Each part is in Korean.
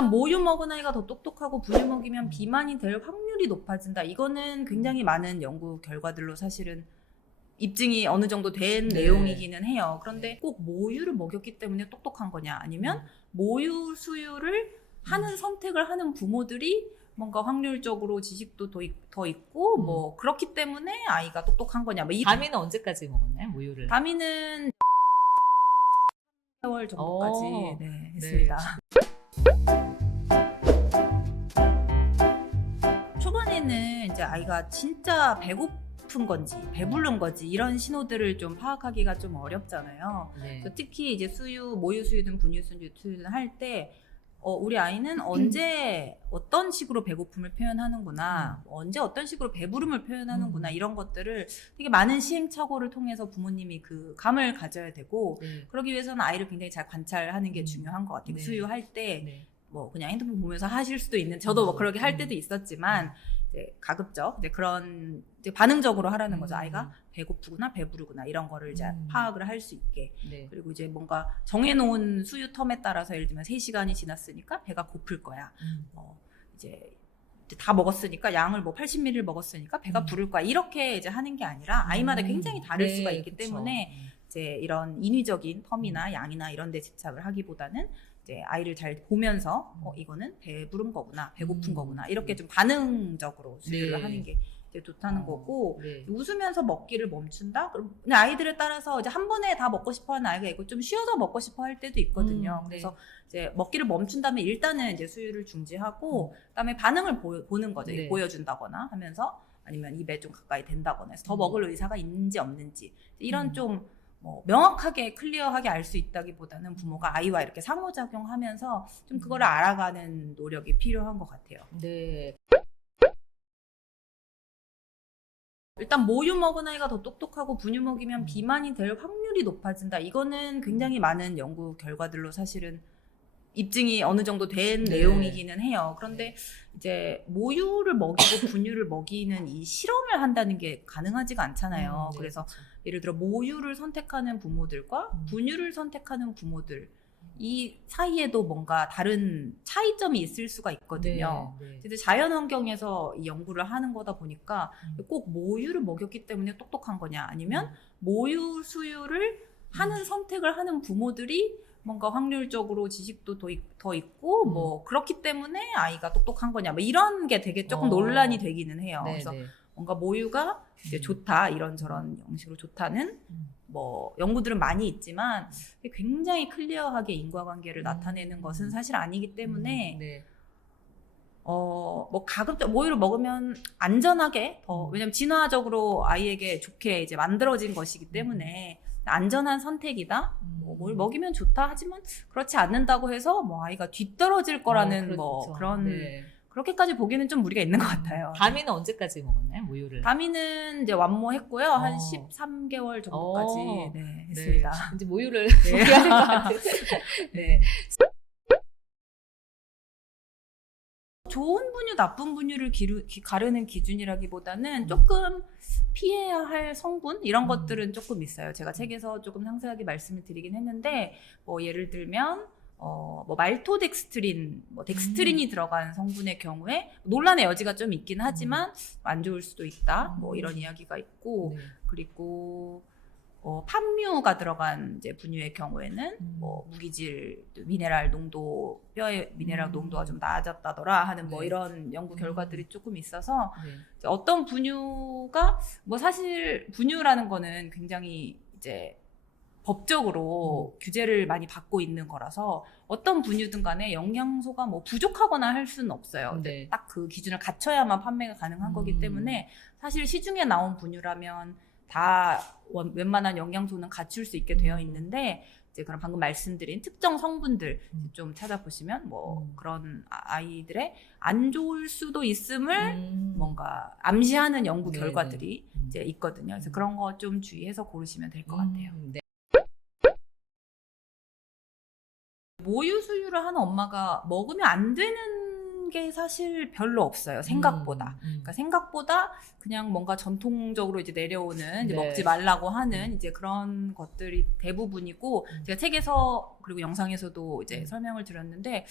일단 모유 먹은 아이가 더 똑똑하고 분유 먹이면 비만이 될 확률이 높아진다. 이거는 굉장히 많은 연구 결과들로 사실은 입증이 어느 정도 된 내용이기는 해요. 그런데 꼭 모유를 먹였기 때문에 똑똑한 거냐, 아니면 모유 수유를 하는 선택을 하는 부모들이 뭔가 확률적으로 지식도 더 있고 뭐 그렇기 때문에 아이가 똑똑한 거냐. 뭐 다미는 언제까지 먹었나요, 모유를? 다미는 3개월 정도까지 했습니다. 초반에는 이제 아이가 진짜 배고픈 건지 배부른 건지 이런 신호들을 좀 파악하기가 좀 어렵잖아요. 그래서 특히 이제 모유 수유든 분유 수유든 할 때 우리 아이는 언제 어떤 식으로 배고픔을 표현하는구나, 언제 어떤 식으로 배부름을 표현하는구나, 이런 것들을 되게 많은 시행착오를 통해서 부모님이 그 감을 가져야 되고, 그러기 위해서는 아이를 굉장히 잘 관찰하는 게 중요한 것 같아요. 수유할 때 뭐 그냥 핸드폰 보면서 하실 수도 있는, 저도 뭐 그렇게 할 때도 있었지만 이제 가급적 이제 그런 이제 반응적으로 하라는 거죠. 아이가 배고프구나 배부르구나 이런 거를 이제 파악을 할 수 있게. 그리고 이제 뭔가 정해놓은 수유 텀에 따라서 예를 들면 3시간이 지났으니까 배가 고플 거야. 이제 다 먹었으니까 양을 뭐 80ml 먹었으니까 배가 부를 거야. 이렇게 이제 하는 게 아니라 아이마다 굉장히 다를 수가 있기 때문에 이제 이런 인위적인 텀이나 양이나 이런 데 집착을 하기보다는 이제 아이를 잘 보면서 이거는 배부른 거구나, 배고픈 거구나, 이렇게 좀 반응적으로 수유를 하는 게 이제 좋다는 거고, 웃으면서 먹기를 멈춘다? 그럼 그냥 아이들에 따라서 이제 한 번에 다 먹고 싶어 하는 아이가 있고 좀 쉬어서 먹고 싶어 할 때도 있거든요. 그래서 이제 먹기를 멈춘 다음에 일단은 이제 수유를 중지하고 그다음에 반응을 보는 거죠. 보여준다거나 하면서, 아니면 입에 좀 가까이 댄다거나 해서 더 먹을 의사가 있는지 없는지, 이런 좀 뭐 명확하게 클리어하게 알 수 있다기보다는 부모가 아이와 이렇게 상호작용하면서 좀 그거를 알아가는 노력이 필요한 것 같아요. 일단 모유 먹은 아이가 더 똑똑하고 분유 먹이면 비만이 될 확률이 높아진다. 이거는 굉장히 많은 연구 결과들로 사실은 입증이 어느 정도 된 내용이기는 해요. 그런데 이제 모유를 먹이고 분유를 먹이는 이 실험을 한다는 게 가능하지가 않잖아요. 그래서 예를 들어 모유를 선택하는 부모들과 분유를 선택하는 부모들, 이 사이에도 뭔가 다른 차이점이 있을 수가 있거든요. 근데 자연 환경에서 이 연구를 하는 거다 보니까 꼭 모유를 먹였기 때문에 똑똑한 거냐, 아니면 모유 수유를 하는 선택을 하는 부모들이 뭔가 확률적으로 지식도 더 있고 뭐 그렇기 때문에 아이가 똑똑한 거냐, 뭐 이런 게 되게 조금 논란이 되기는 해요. 그래서 뭔가 모유가 이제 좋다, 이런저런 형식으로 좋다는 뭐 연구들은 많이 있지만 굉장히 클리어하게 인과관계를 나타내는 것은 사실 아니기 때문에 뭐 가급적 모유를 먹으면 안전하게 왜냐면 진화적으로 아이에게 좋게 이제 만들어진 것이기 때문에 안전한 선택이다. 뭘 먹이면 좋다. 하지만 그렇지 않는다고 해서 뭐 아이가 뒤떨어질 거라는 뭐 그런 그렇게까지 보기는 좀 무리가 있는 것 같아요. 다미는 언제까지 먹었나요, 모유를? 다미는 이제 완모했고요. 한 13개월 정도까지 했습니다. 이제 모유를 먹여야 될 것 같아요. 좋은 분유, 나쁜 분유를 가르는 기준이라기보다는 조금 피해야 할 성분 이런 것들은 조금 있어요. 제가 책에서 조금 상세하게 말씀을 드리긴 했는데, 뭐 예를 들면 뭐 말토덱스트린, 뭐 덱스트린이 들어간 성분의 경우에 논란의 여지가 좀 있긴 하지만 안 좋을 수도 있다. 뭐 이런 이야기가 있고, 그리고 판뮤가 들어간 이제 분유의 경우에는 뭐 무기질, 미네랄 농도, 뼈의 미네랄 농도가 좀 낮았다더라 하는 뭐 이런 연구 결과들이 조금 있어서 어떤 분유가 뭐 사실 분유라는 거는 굉장히 이제 법적으로 규제를 많이 받고 있는 거라서 어떤 분유든 간에 영양소가 뭐 부족하거나 할 수는 없어요. 딱 그 기준을 갖춰야만 판매가 가능한 거기 때문에 사실 시중에 나온 분유라면 다 웬만한 영양소는 갖출 수 있게 되어 있는데, 이제 그런 방금 말씀드린 특정 성분들 좀 찾아보시면 뭐 그런 아이들의 안 좋을 수도 있음을 뭔가 암시하는 연구 결과들이 이제 있거든요. 그래서 그런 거 좀 주의해서 고르시면 될 것 같아요. 모유 수유를 하는 엄마가 먹으면 안 되는 게 사실 별로 없어요. 생각보다. 그러니까 생각보다 그냥 뭔가 전통적으로 이제 내려오는 이제 먹지 말라고 하는 이제 그런 것들이 대부분이고, 제가 책에서 그리고 영상에서도 이제 설명을 드렸는데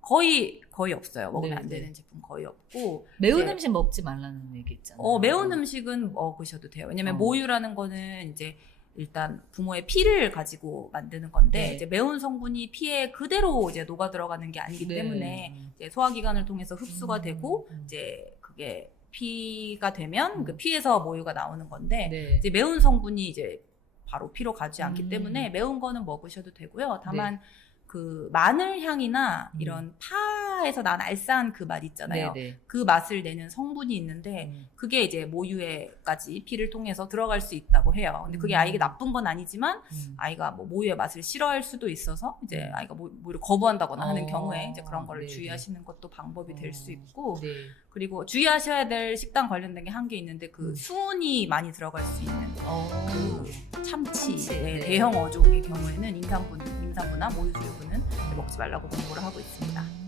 거의 없어요. 먹으면 네, 안 되는 네. 제품 거의 없고. 매운 이제 음식 먹지 말라는 얘기 있잖아요. 매운 음식은 먹으셔도 돼요. 왜냐면 어. 모유라는 거는 이제 일단 부모의 피를 가지고 만드는 건데 네. 이제 매운 성분이 피에 그대로 이제 녹아 들어가는 게 아니기 네. 때문에 이제 소화기관을 통해서 흡수가 되고 음. 이제 그게 피가 되면 그 피에서 모유가 나오는 건데 네. 이제 매운 성분이 이제 바로 피로 가지 않기 음. 때문에 매운 거는 먹으셔도 되고요. 다만 그 마늘 향이나 음. 이런 파에서 난 알싸한 그 맛 있잖아요. 네, 네. 그 맛을 내는 성분이 있는데 음. 그게 이제 모유에까지 피를 통해서 들어갈 수 있다고 해요. 근데 그게 아이에게 나쁜 건 아니지만 아이가 뭐 모유의 맛을 싫어할 수도 있어서 이제 아이가 모유를 거부한다거나 하는 경우에 이제 그런 거를 네, 주의하시는 것도 방법이 될 수 있고 네. 그리고 주의하셔야 될 식단 관련된 게 한 개 있는데 그 수은이 많이 들어갈 수 있는 그 참치, 네. 대형 어종의 경우에는 임산부나 모유수유부는 먹지 말라고 권고를 하고 있습니다.